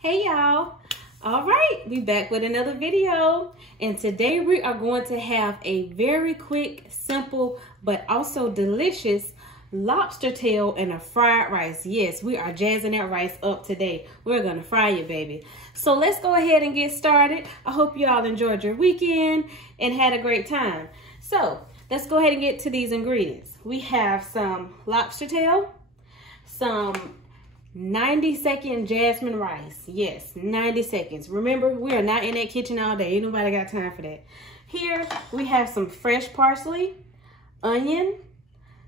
Hey y'all. All right, we back with another video, and today we are going to have a very quick, simple, but also delicious lobster tail and a fried rice. Yes, we are jazzing that rice up today. We're gonna fry it, baby. So let's go ahead and get started. I hope you all enjoyed your weekend and had a great time. So let's go ahead and get to these ingredients. We have some lobster tail, some 90-second jasmine rice. Yes, 90 seconds. Remember, we are not in that kitchen all day. Ain't nobody got time for that. Here we have some fresh parsley, onion,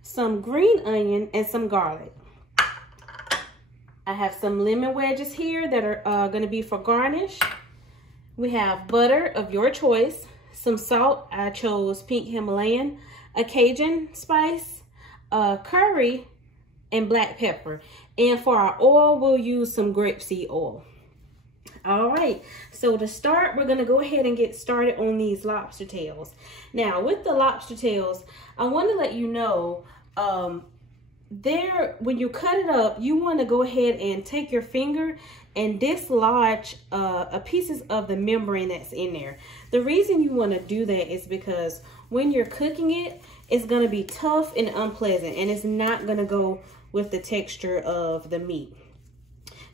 some green onion, and some garlic. I have some lemon wedges here that are going to be for garnish. We have butter of your choice, some salt. I chose pink Himalayan, a Cajun spice, curry, and black pepper. And for our oil, we'll use some grapeseed oil. All right, so to start, we're gonna go ahead and get started on these lobster tails. Now, with the lobster tails, I want to let you know, when you cut it up, you want to go ahead and take your finger and dislodge pieces of the membrane that's in there. The reason you want to do that is because when you're cooking it, it's going to be tough and unpleasant, and it's not going to go with the texture of the meat.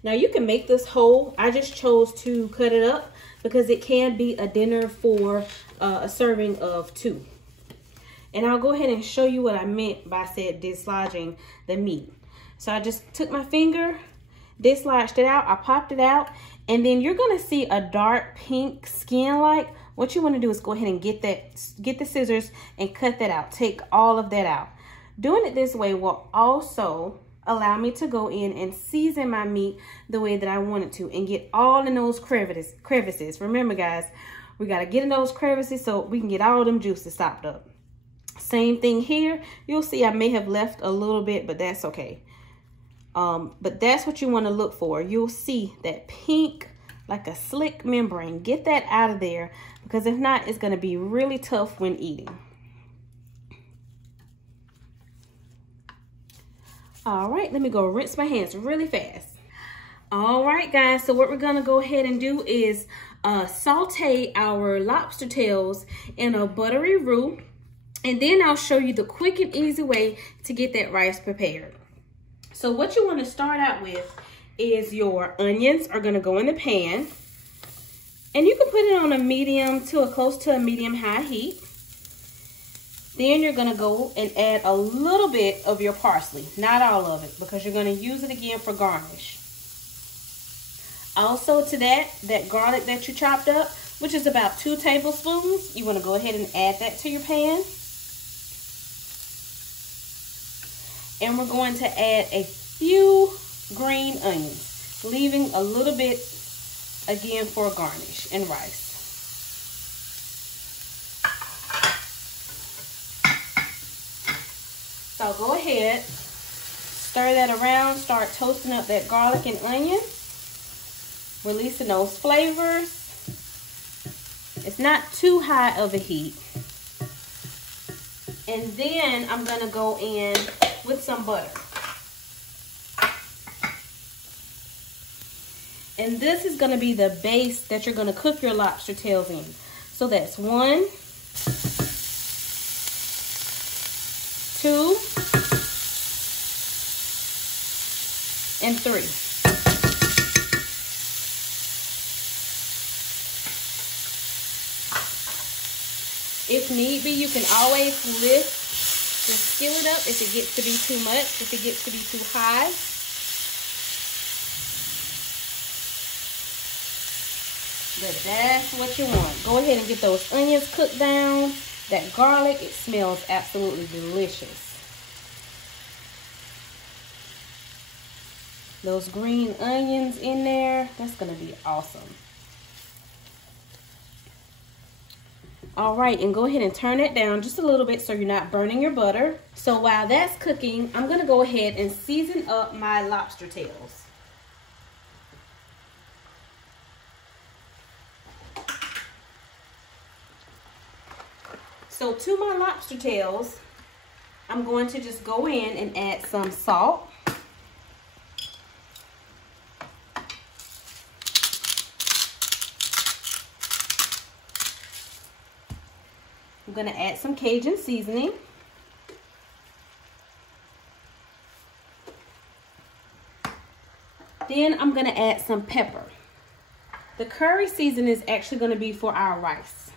Now you can make this whole. I just chose to cut it up because it can be a dinner for a serving of 2. And I'll go ahead and show you what I meant by said dislodging the meat. So I just took my finger, dislodged it out, I popped it out, and then you're gonna see a dark pink skin like. What you wanna do is go ahead and get the scissors and cut that out. Take all of that out. Doing it this way will also allow me to go in and season my meat the way that I want it to and get all in those crevices. Remember guys, we gotta get in those crevices so we can get all them juices stopped up. Same thing here. You'll see I may have left a little bit, but that's okay. But that's what you want to look for. You'll see that pink, like a slick membrane. Get that out of there, because if not, it's going to be really tough when eating. All right, let me go rinse my hands really fast. All right, guys, so what we're going to go ahead and do is saute our lobster tails in a buttery roux. And then I'll show you the quick and easy way to get that rice prepared. So what you want to start out with is your onions are going to go in the pan. And you can put it on a medium to close to a medium-high heat. Then you're going to go and add a little bit of your parsley. Not all of it, because you're going to use it again for garnish. Also to that garlic that you chopped up, which is about 2 tablespoons, you want to go ahead and add that to your pan. And we're going to add a few green onions, leaving a little bit again for garnish and rice. So go ahead, stir that around, start toasting up that garlic and onion, releasing those flavors. It's not too high of a heat. And then I'm gonna go in with some butter. And this is gonna be the base that you're gonna cook your lobster tails in. So that's 1, 2, and 3. If need be, you can always lift the skillet up if it gets to be too much, if it gets to be too high. But that's what you want. Go ahead and get those onions cooked down. That garlic, it smells absolutely delicious. Those green onions in there, that's gonna be awesome. All right, and go ahead and turn it down just a little bit so you're not burning your butter. So while that's cooking, I'm gonna go ahead and season up my lobster tails. So to my lobster tails, I'm going to just go in and add some salt, gonna add some Cajun seasoning. Then I'm gonna add some pepper. The curry seasoning is actually gonna be for our rice.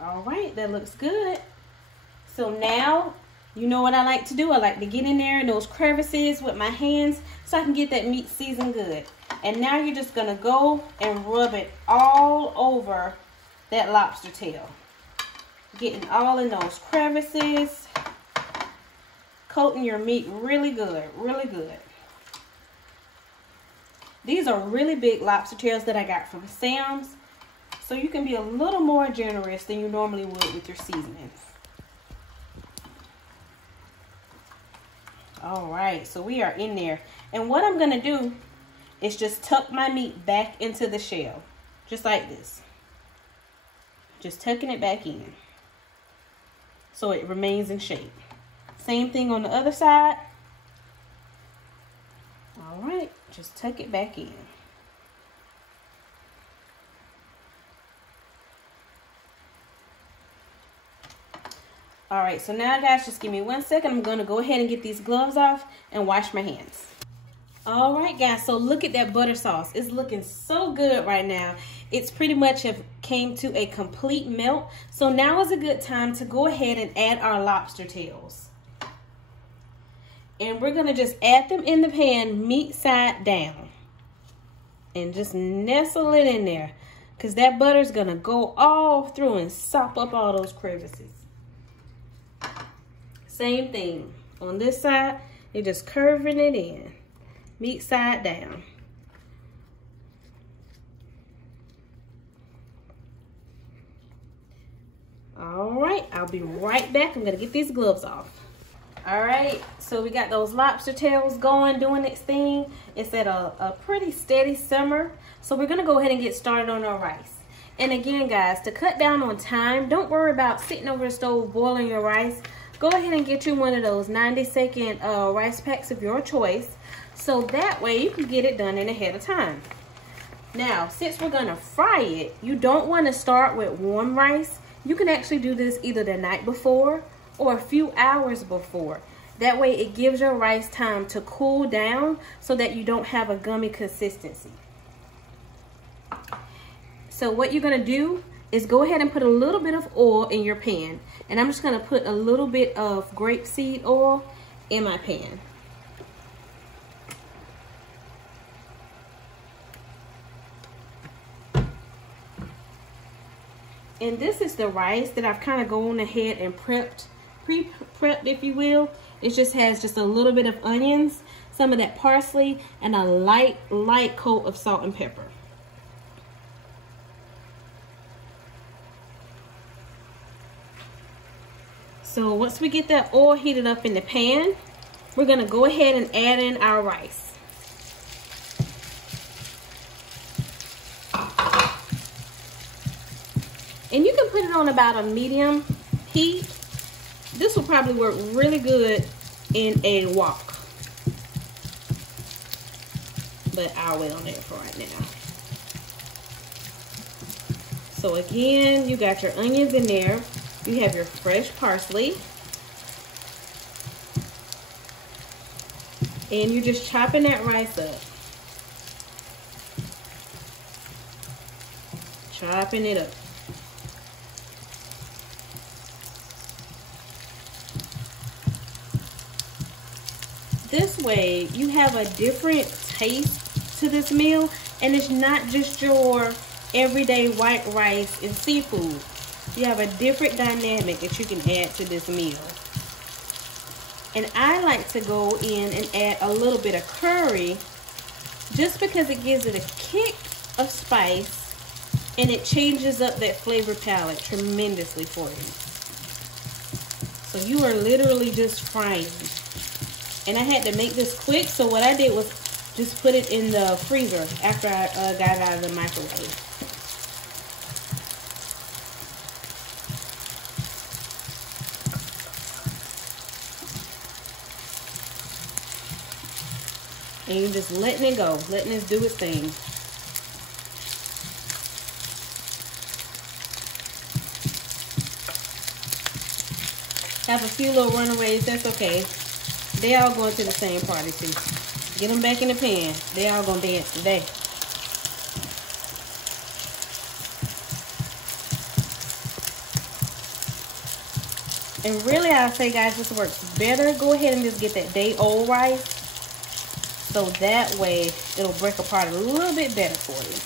All right, that looks good. So now, you know what I like to do? I like to get in there in those crevices with my hands so I can get that meat seasoned good. And now you're just gonna go and rub it all over that lobster tail. Getting all in those crevices. Coating your meat really good, really good. These are really big lobster tails that I got from Sam's. So you can be a little more generous than you normally would with your seasonings. All right, so we are in there. And what I'm gonna do is just tuck my meat back into the shell. Just like this. Just tucking it back in. So it remains in shape. Same thing on the other side. All right, just tuck it back in. All right, so now guys, just give me 1 second. I'm gonna go ahead and get these gloves off and wash my hands. All right guys, so look at that butter sauce. It's looking so good right now. It's pretty much have came to a complete melt. So now is a good time to go ahead and add our lobster tails. And we're gonna just add them in the pan, meat side down. And just nestle it in there, because that butter's gonna go all through and sop up all those crevices. Same thing on this side, you're just curving it in, meat side down. All right, I'll be right back. I'm gonna get these gloves off. All right, so we got those lobster tails going, doing its thing. It's at a pretty steady simmer. So we're gonna go ahead and get started on our rice. And again, guys, to cut down on time, don't worry about sitting over the stove boiling your rice. Go ahead and get you one of those 90-second rice packs of your choice. So that way you can get it done in ahead of time. Now, since we're gonna fry it, you don't wanna start with warm rice. You can actually do this either the night before or a few hours before. That way it gives your rice time to cool down so that you don't have a gummy consistency. So what you're gonna do is go ahead and put a little bit of oil in your pan. And I'm just gonna put a little bit of grapeseed oil in my pan. And this is the rice that I've kind of gone ahead and pre-prepped, if you will. It just has just a little bit of onions, some of that parsley, and a light coat of salt and pepper. So once we get that oil heated up in the pan, we're gonna go ahead and add in our rice. And you can put it on about a medium heat. This will probably work really good in a wok. But I'll wait on it for right now. So again, you got your onions in there. You have your fresh parsley. And you're just chopping that rice up. Chopping it up. This way, you have a different taste to this meal, and it's not just your everyday white rice and seafood. You have a different dynamic that you can add to this meal. And I like to go in and add a little bit of curry just because it gives it a kick of spice and it changes up that flavor palette tremendously for you. So you are literally just frying. And I had to make this quick, so what I did was just put it in the freezer after I got it out of the microwave. And you're just letting it go, letting it do its thing. have a few little runaways, that's okay. They all going to the same party too. Get them back in the pan. They all gonna dance today. And really, I say, guys, this works better. Go ahead and just get that day-old rice, so that way it'll break apart a little bit better for you.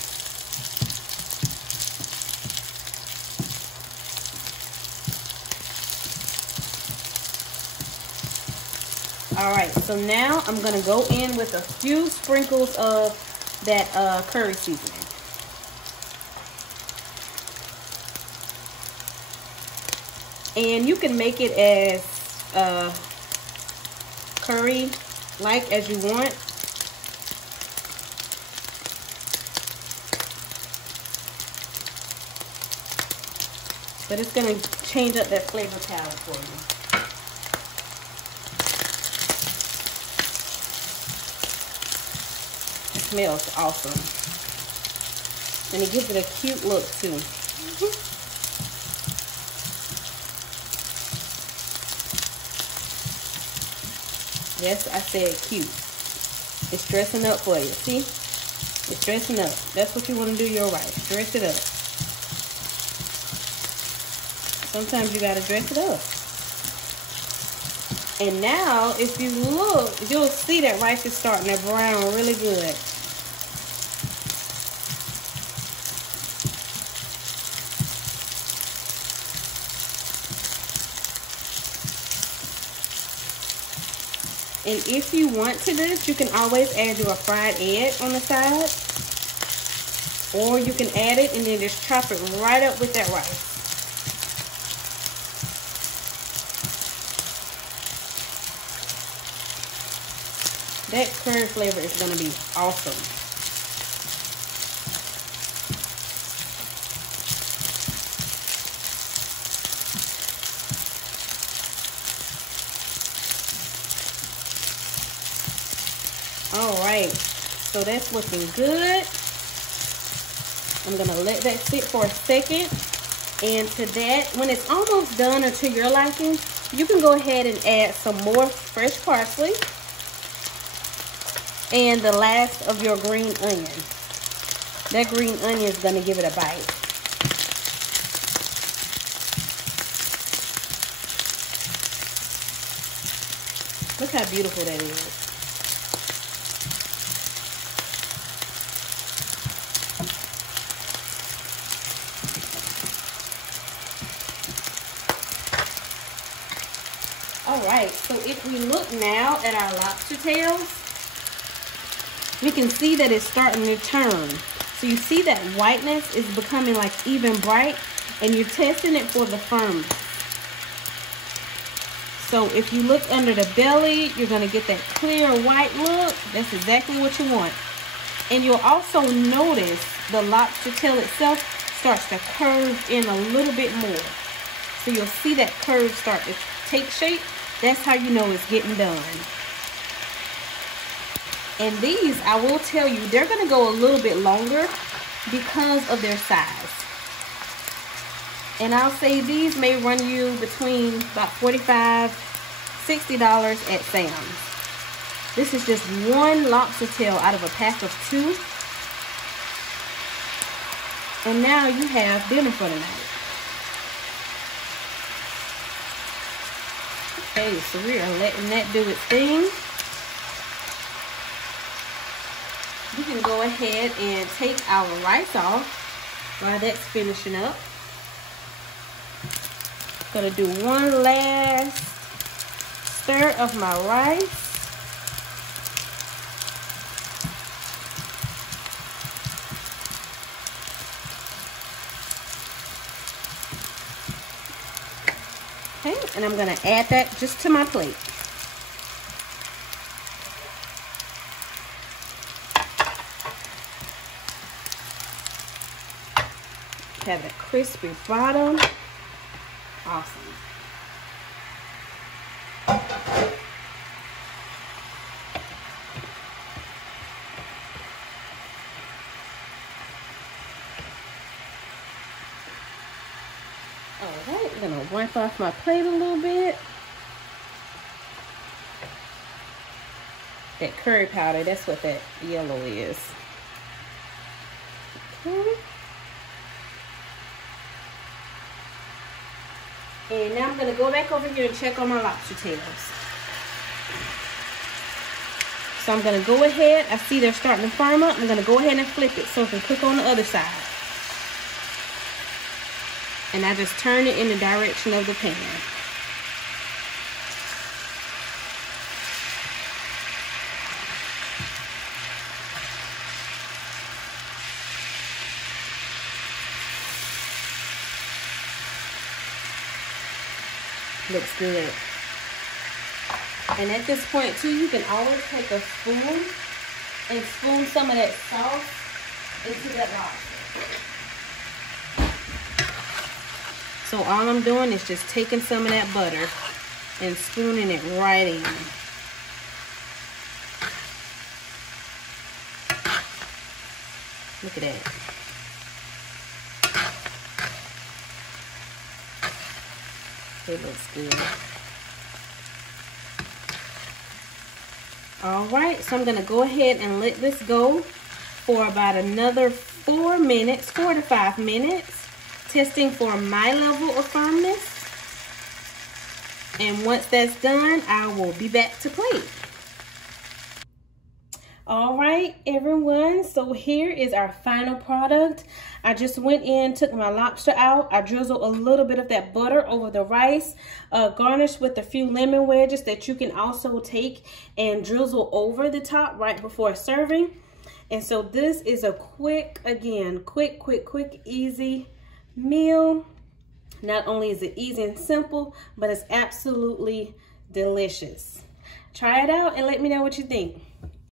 All right, so now I'm gonna go in with a few sprinkles of that curry seasoning. And you can make it as curry-like as you want. But it's gonna change up that flavor palette for you. It smells awesome. And it gives it a cute look too. Yes, I said cute. It's dressing up for you. See? It's dressing up. That's what you want to do your rice. Dress it up. Sometimes you got to dress it up. And now, if you look, you'll see that rice is starting to brown really good. And if you want to this, you can always add your fried egg on the side. Or you can add it and then just chop it right up with that rice. That curry flavor is going to be awesome. Alright, so that's looking good. I'm going to let that sit for a second. And to that, when it's almost done or to your liking, you can go ahead and add some more fresh parsley. And the last of your green onion. That green onion is going to give it a bite. Look how beautiful that is. Alright, so if we look now at our lobster tails, we can see that it's starting to turn. So you see that whiteness is becoming like even bright, and you're testing it for the firmness. So if you look under the belly, you're going to get that clear white look. That's exactly what you want. And you'll also notice the lobster tail itself starts to curve in a little bit more. So you'll see that curve start to take shape. That's how you know it's getting done. And these, I will tell you, they're going to go a little bit longer because of their size. And I'll say these may run you between about $45, $60 at Sam's. This is just one lobster tail out of a pack of 2. And now you have dinner for the night. Okay, so we are letting that do its thing. We can go ahead and take our rice off while that's finishing up. Gonna do one last stir of my rice. Okay, and I'm gonna add that just to my plate. Have a crispy bottom. Awesome. Alright, I'm gonna wipe off my plate a little bit. That curry powder, that's what that yellow is. Okay. And now I'm going to go back over here and check on my lobster tails. So I'm going to go ahead. I see they're starting to firm up. I'm going to go ahead and flip it so it can cook on the other side. And I just turn it in the direction of the pan. Looks good. And at this point too, you can always take a spoon and spoon some of that sauce into that lobster. So all I'm doing is just taking some of that butter and spooning it right in. Look at that. It looks good. All right, so I'm gonna go ahead and let this go for about another 4 minutes, 4 to 5 minutes, testing for my level of firmness. And once that's done, I will be back to plate. All right, everyone, so here is our final product. I just went in, took my lobster out. I drizzled a little bit of that butter over the rice, garnished with a few lemon wedges that you can also take and drizzle over the top right before serving. And so this is a quick, again, quick, easy meal. Not only is it easy and simple, but it's absolutely delicious. Try it out and let me know what you think.